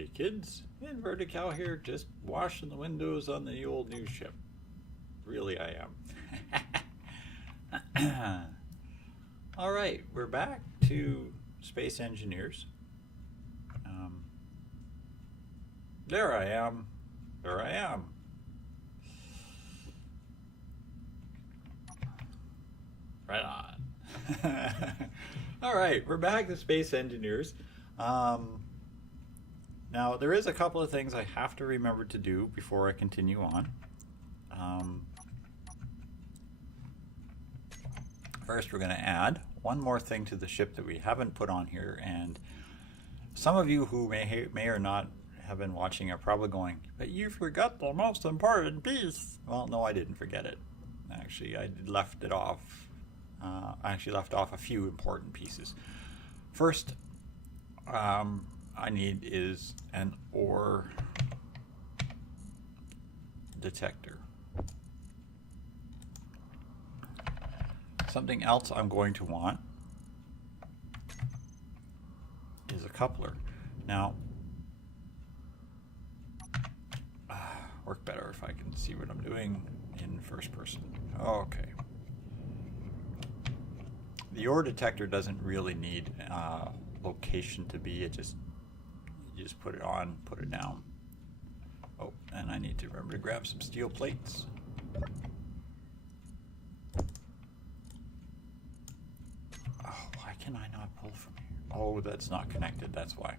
Hey kids, Inverted Cow here, just washing the windows on the old new ship. Really, I am. All right, we're back to Space Engineers. Um, there I am. There I am. Right on. All right, we're back to Space Engineers. Now, there is a couple of things I have to remember to do before I continue on. First, we're going to add one more thing to the ship that we haven't put on here, and some of you who may or not have been watching are probably going, but you forgot the most important piece. Well, no, I didn't forget it. Actually, I left it off. I actually left off a few important pieces. First, I need is an ore detector. Something else I'm going to want is a coupler. Now, work better if I can see what I'm doing in first person. Okay. The ore detector doesn't really need location to be. You just put it on, put it down. Oh, and I need to remember to grab some steel plates. Oh, why can I not pull from here? Oh, that's not connected, that's why.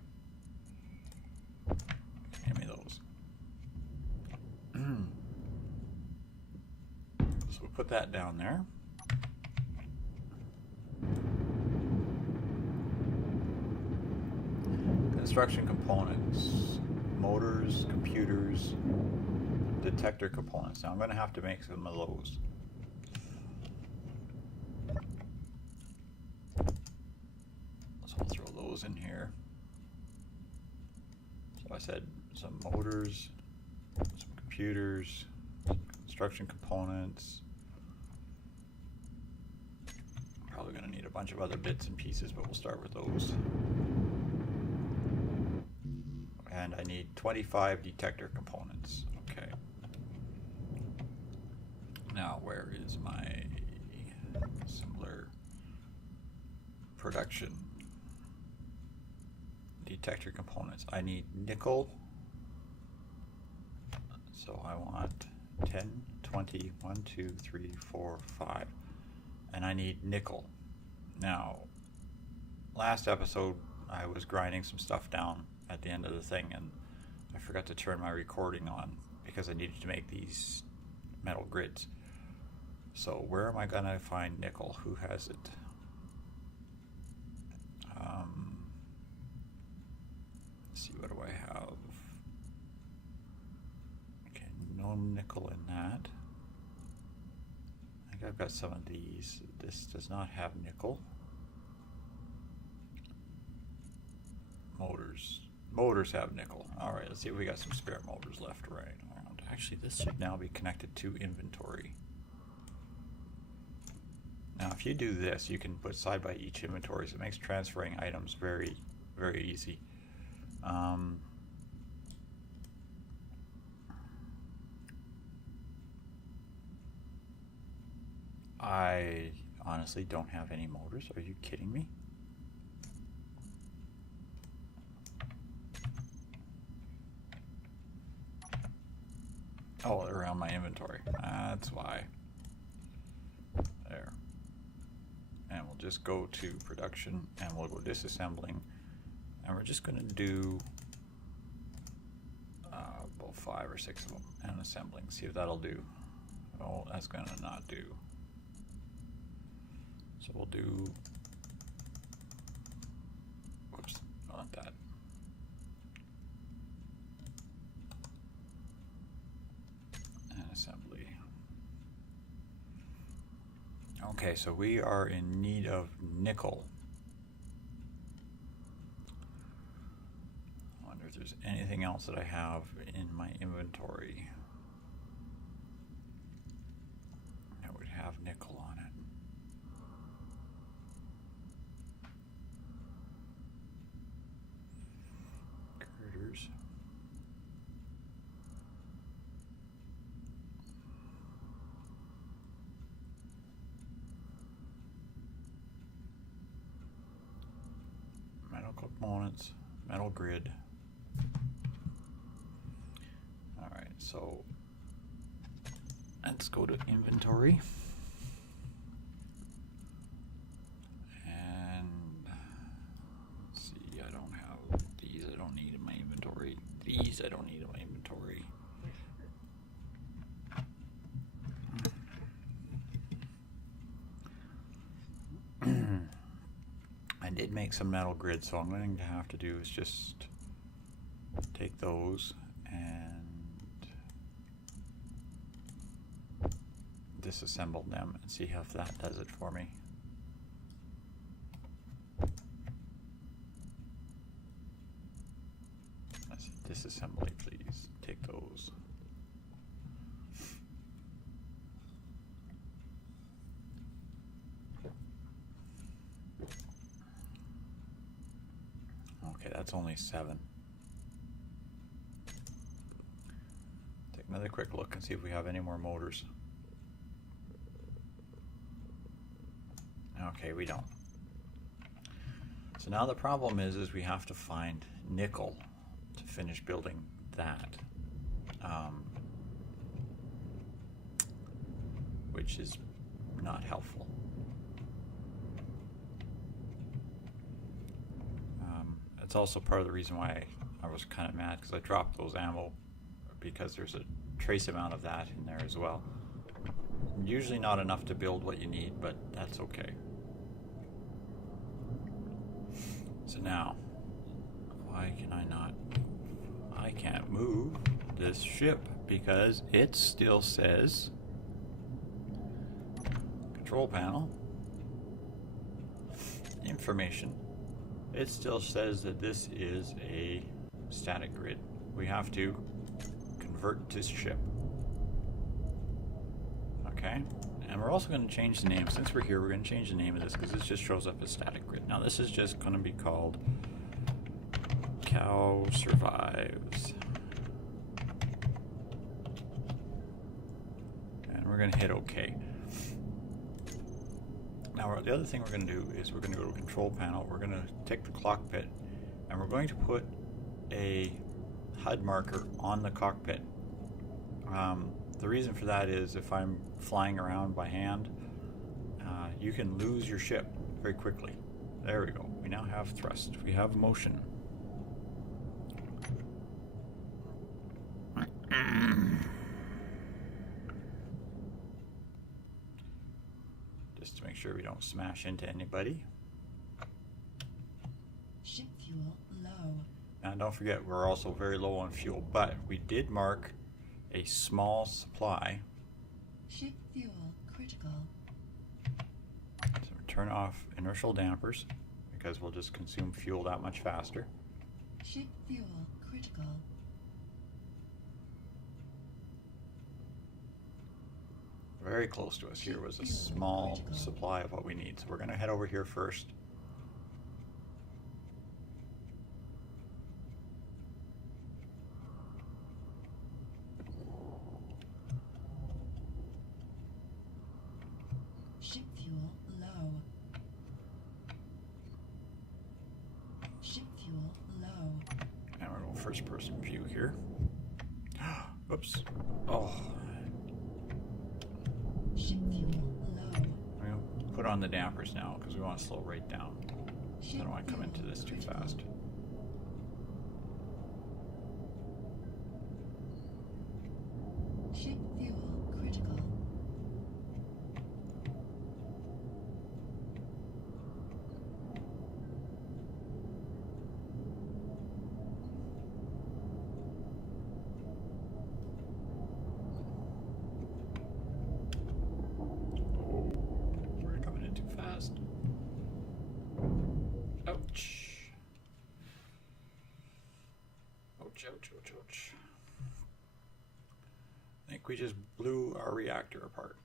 Give me those. So we'll put that down there. Construction components, motors, computers, detector components. Now I'm going to have to make some of those. So I'll throw those in here. So I said some motors, some computers, some construction components. Probably going to need a bunch of other bits and pieces, but we'll start with those. And I need 25 detector components. Okay. Now, where is my assembler production? Detector components. I need nickel. So I want 10, 20, 1, 2, 3, 4, 5. And I need nickel. Now, last episode I was grinding some stuff down at the end of the thing, and I forgot to turn my recording on because I needed to make these metal grids. So where am I going to find nickel? Who has it? Let's see, what do I have? Okay, no nickel in that. I think I've got some of these. This does not have nickel. Motors have nickel. All right, let's see if we got some spare motors left right around. Actually, this should now be connected to inventory. Now, if you do this, you can put side by each inventory, so it makes transferring items very, very easy. I honestly don't have any motors. Are you kidding me? Oh, they're around my inventory. That's why. There. And we'll just go to production and we'll go disassembling. And we're just going to do about 5 or 6 of them and assembling. See if that'll do. Oh, that's going to not do. So we'll do. Whoops, not that. Assembly. Okay, so we are in need of nickel. I wonder if there's anything else that I have in my inventory that would have nickel on it. Girders. motors. Metal components, metal grid. Alright, so let's go to inventory. And let's see, I don't have these, I don't need in my inventory. These I don't need in my inventory. I did make some metal grids, so I'm going to have to do is just take those and disassemble them and see if that does it for me. Let's see, disassembly, please. Take those. Okay, that's only 7. Take another quick look and see if we have any more motors. Okay, we don't. So now the problem is we have to find nickel to finish building that, which is not helpful. It's also part of the reason why I was kind of mad, because I dropped those ammo, because there's a trace amount of that in there as well. Usually not enough to build what you need, but that's okay. So now, why can I not move? I can't move this ship because it still says control panel, information. It still says that this is a static grid. We have to convert to ship. Okay, and we're also going to change the name. Since we're here, we're going to change the name of this because this just shows up as static grid. Now this is just going to be called Cow Survives. And we're going to hit OK. Now the other thing we're going to do is we're going to go to control panel, we're going to take the cockpit, and we're going to put a HUD marker on the cockpit. The reason for that is if I'm flying around by hand, you can lose your ship very quickly. There we go. We now have thrust. We have motion. Just to make sure we don't smash into anybody. Ship fuel low. Now don't forget, we're also very low on fuel, but we did mark a small supply. Ship fuel critical. So we turn off inertial dampers because we'll just consume fuel that much faster. Ship fuel critical. Very close to us here was a small supply of what we need. So we're going to head over here first. Ship fuel low. Ship fuel low. And we're going first person view here. Oops. Oh. Ship fuel low. We'll put on the dampers now because we want to slow right down. I don't want to come into this too fast. Ship fuel critical. We're coming in too fast. Ouch. Ouch, ouch, ouch, ouch. I think we just blew our reactor apart.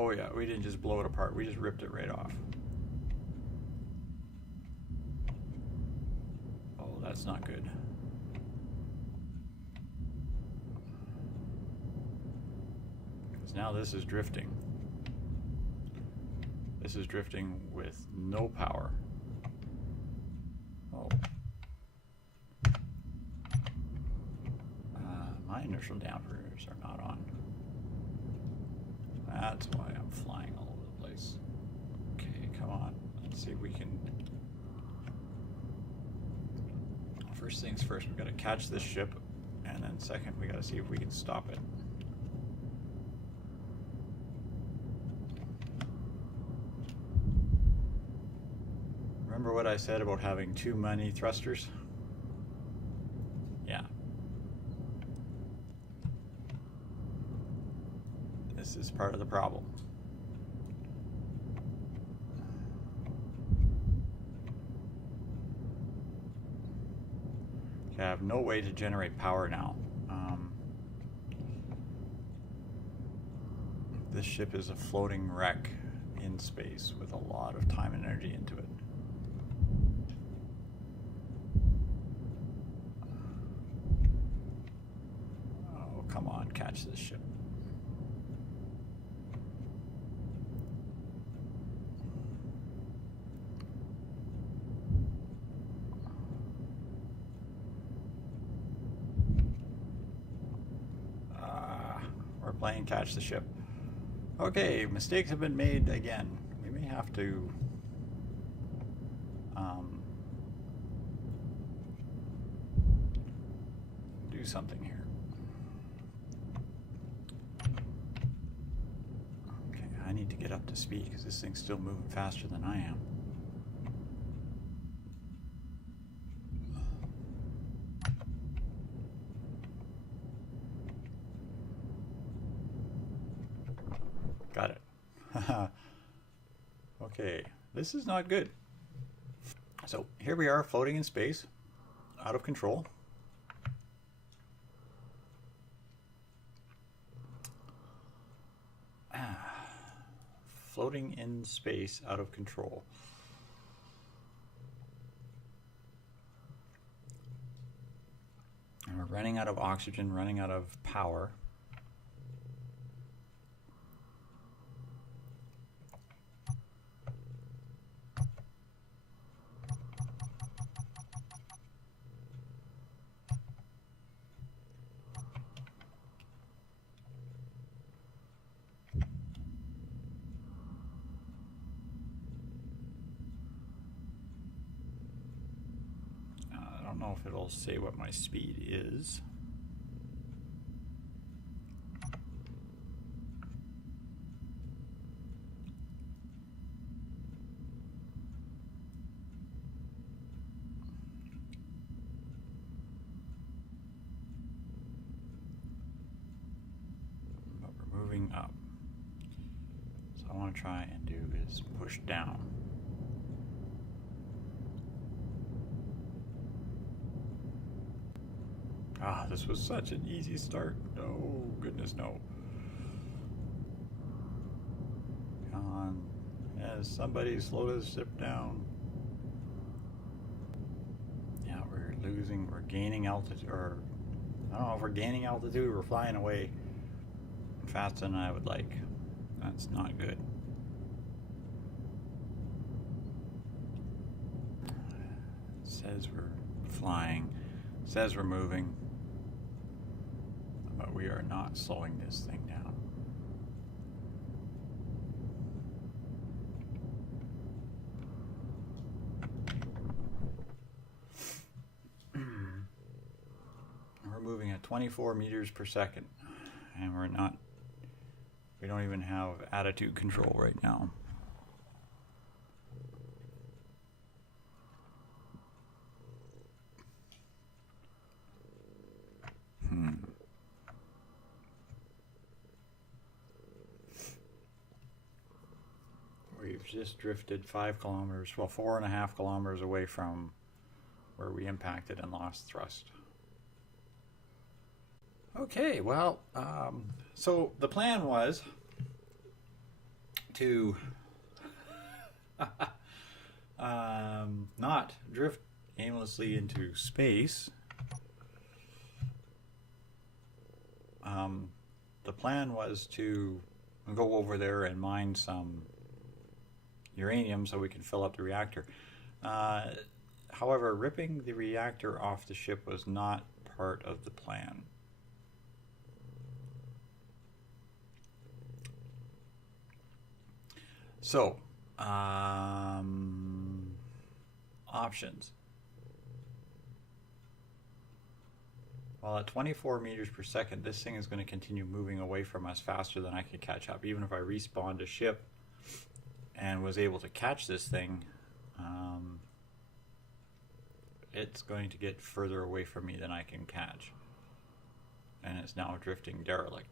Oh yeah, we didn't just blow it apart, we just ripped it right off. Oh, that's not good. Because now this is drifting. This is drifting with no power. Oh. My inertial dampers are not on. That's why I'm flying all over the place. Okay, come on. Let's see if we can... First things first, we've got to catch this ship. And then second, we got to see if we can stop it. Remember what I said about having too many thrusters? Yeah. This is part of the problem. Okay, I have no way to generate power now. This ship is a floating wreck in space with a lot of time and energy into it. Oh, come on, catch this ship. We're playing catch the ship. Okay, mistakes have been made again. We may have to do something here. Okay, I need to get up to speed because this thing's still moving faster than I am. Got it. Okay, this is not good. So here we are floating in space, out of control. Floating in space, out of control. And we're running out of oxygen, running out of power. I don't know if it'll say what my speed is. But we're moving up. So I want to try and do is push down. Ah, this was such an easy start. Oh, goodness, no. Come on. Yes, somebody slow this ship down. Yeah, we're losing, we're gaining altitude, or I don't know if we're gaining altitude, we're flying away faster than I would like. That's not good. It says we're flying, it says we're moving. But we are not slowing this thing down. We're moving at 24 meters per second, and we don't even have attitude control right now. We've just drifted 5 kilometers, well, 4.5 kilometers away from where we impacted and lost thrust. Okay, well, so the plan was to not drift aimlessly into space, the plan was to go over there and mine some uranium so we can fill up the reactor. However, ripping the reactor off the ship was not part of the plan. So, options. Well, at 24 meters per second, this thing is going to continue moving away from us faster than I can catch up. Even if I respawned a ship and was able to catch this thing, it's going to get further away from me than I can catch. And it's now drifting derelict.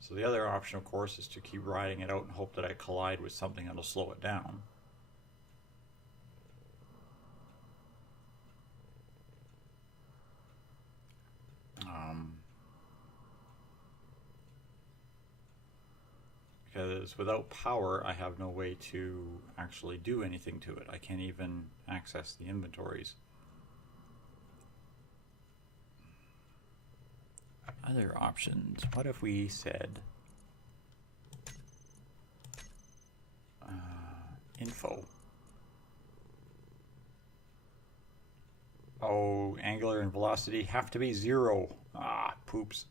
So the other option, of course, is to keep riding it out and hope that I collide with something that'll slow it down. Because without power, I have no way to actually do anything to it. I can't even access the inventories. Other options. What if we said info? Oh, angular and velocity have to be 0. Ah, poops.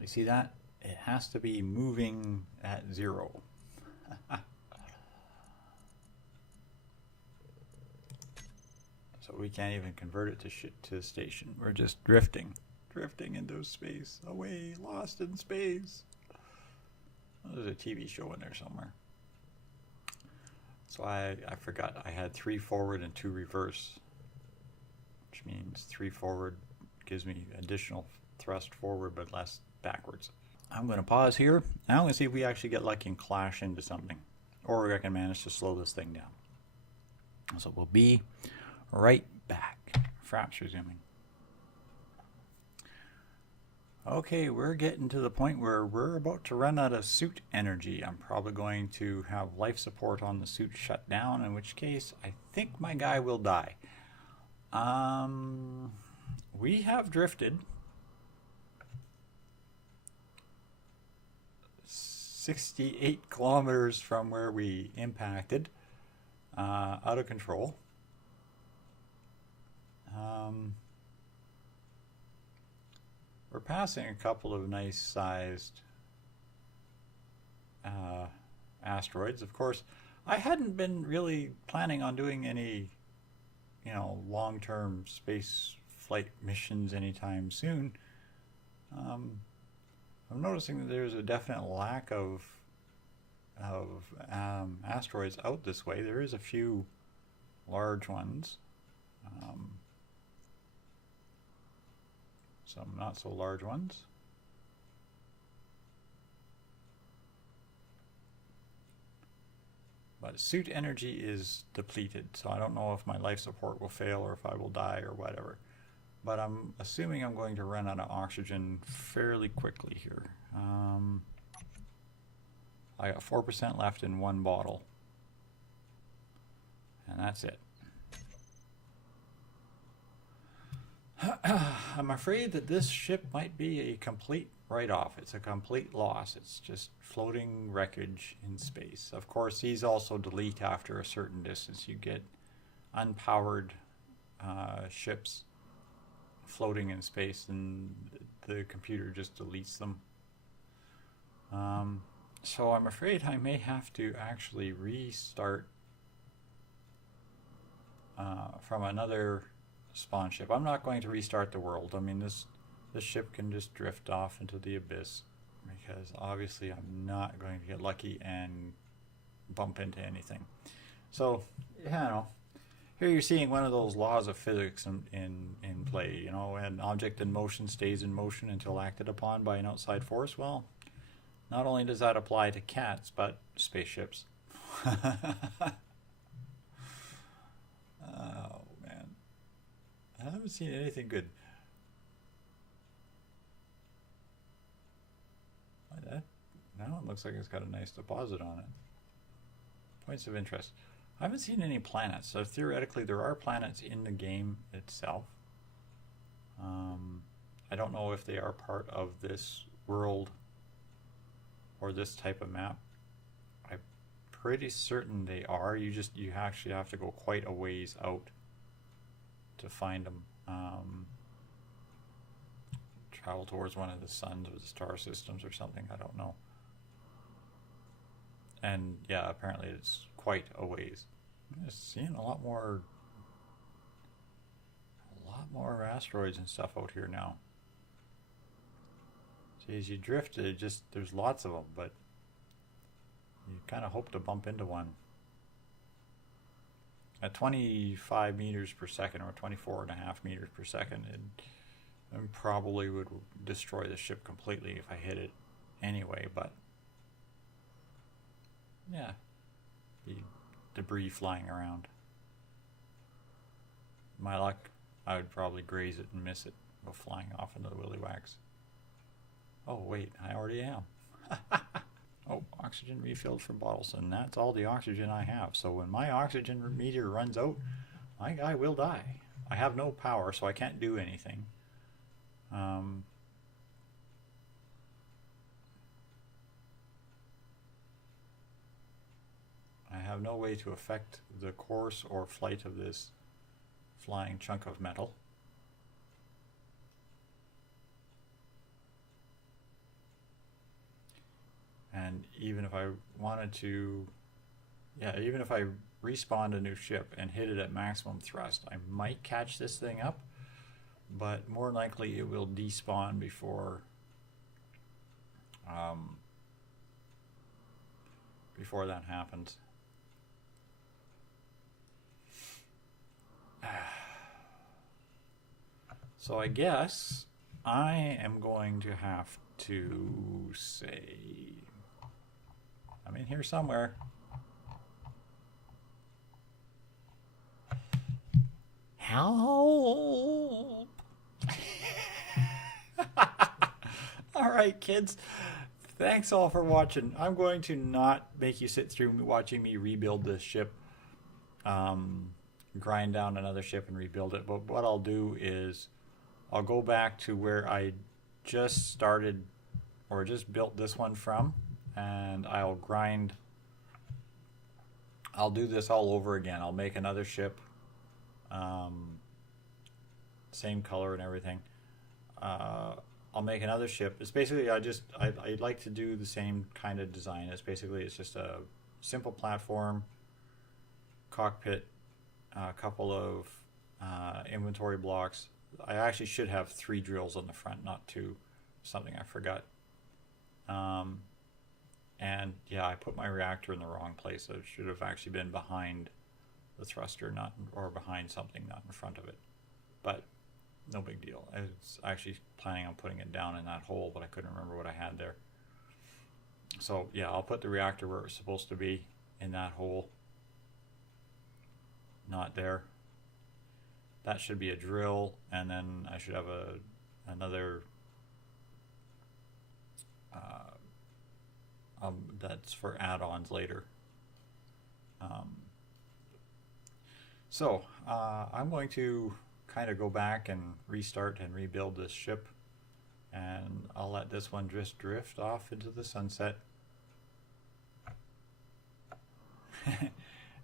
You see that? It has to be moving at 0. So we can't even convert it to the station. We're just drifting into space, away, lost in space. Oh, there's a TV show in there somewhere. So I forgot I had 3 forward and 2 reverse, which means 3 forward gives me additional thrust forward but less backwards. I'm going to pause here, and I'm going to see if we actually get lucky and clash into something, or I can manage to slow this thing down. So we'll be right back. Fraps resuming. Okay, we're getting to the point where we're about to run out of suit energy. I'm probably going to have life support on the suit shut down, in which case I think my guy will die. We have drifted 68 kilometers from where we impacted, out of control. We're passing a couple of nice sized asteroids. Of course, I hadn't been really planning on doing any, long-term space flight missions anytime soon. I'm noticing that there's a definite lack of asteroids out this way. There is a few large ones. Some not so large ones. But suit energy is depleted, so I don't know if my life support will fail or if I will die or whatever. But I'm assuming I'm going to run out of oxygen fairly quickly here. I got 4% left in 1 bottle. And that's it. I'm afraid that this ship might be a complete write-off. It's a complete loss. It's just floating wreckage in space. Of course, these also delete after a certain distance. You get unpowered ships floating in space, and the computer just deletes them. So I'm afraid I may have to actually restart from another spawn ship. I'm not going to restart the world. I mean, this ship can just drift off into the abyss, because obviously I'm not going to get lucky and bump into anything. So, here you're seeing one of those laws of physics in play. An object in motion stays in motion until acted upon by an outside force. Well, not only does that apply to cats, but spaceships. Oh, man. I haven't seen anything good. looks like it's got a nice deposit on it. Points of interest. I haven't seen any planets, so theoretically there are planets in the game itself. I don't know if they are part of this world or this type of map. I'm pretty certain they are. You actually have to go quite a ways out to find them. Travel towards one of the suns or the star systems or something, I don't know. And yeah, apparently it's quite a ways. I'm just seeing a lot more asteroids and stuff out here now. See, as you drift, there's lots of them, but you kind of hope to bump into one. At 25 meters per second, or 24.5 meters per second, it probably would destroy the ship completely if I hit it anyway, but yeah, the debris flying around. My luck, I would probably graze it and miss it, go flying off into the willy wax. Oh wait, I already am. Oh, oxygen refilled from bottles, and that's all the oxygen I have. So when my oxygen meter runs out, my guy will die. I have no power, so I can't do anything. I have no way to affect the course or flight of this flying chunk of metal. And even if I wanted to, even if I respawned a new ship and hit it at maximum thrust, I might catch this thing up, but more likely it will despawn before that happens. So I guess I am going to have to say, I'm in here somewhere. Help! All right, kids. Thanks all for watching. I'm going to not make you sit through watching me rebuild this ship. Grind down another ship and rebuild it. But what I'll do is I'll go back to where I just started or just built this one from, and I'll do this all over again. I'll make another ship, same color and everything. I'll make another ship. It's basically I like to do the same kind of design. It's just a simple platform, cockpit, a couple of inventory blocks. I actually should have 3 drills on the front, not 2. Something I forgot. And yeah, I put my reactor in the wrong place. It should have actually been behind the thruster, or behind something, not in front of it. But no big deal. I was actually planning on putting it down in that hole, but I couldn't remember what I had there. So yeah, I'll put the reactor where it's supposed to be, in that hole. Not there. That should be a drill, and then I should have another that's for add-ons later. So I'm going to kind of go back and restart and rebuild this ship, and I'll let this one just drift off into the sunset.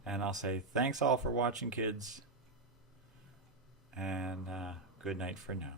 And I'll say thanks all for watching, kids, and good night for now.